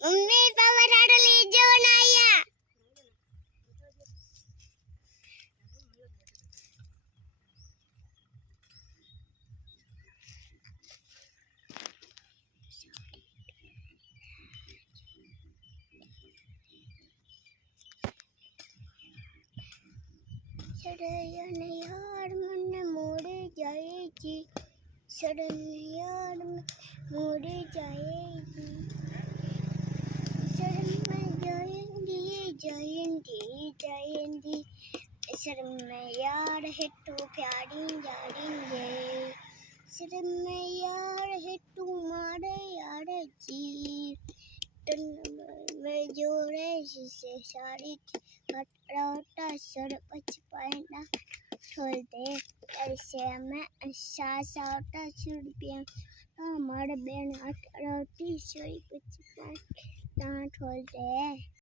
Mummy papa ठाडो ले जाओ ना आया सड़न यार मन मोड़े जाएगी सड़न यार मोड़े जाएगी सड़न में जाएंगी जाएंगी जाएंगी शर्म में यार है तो प्यारी जाएंगे शर्म में यार है तुम्हारे यार जी तन में जोड़े से सारी कटौटा सर पचपाना छोड़ दे ऐसे में सासाटा छुड़पिया हमारे बेन अटौटी सर पचपाना छोड़ दे।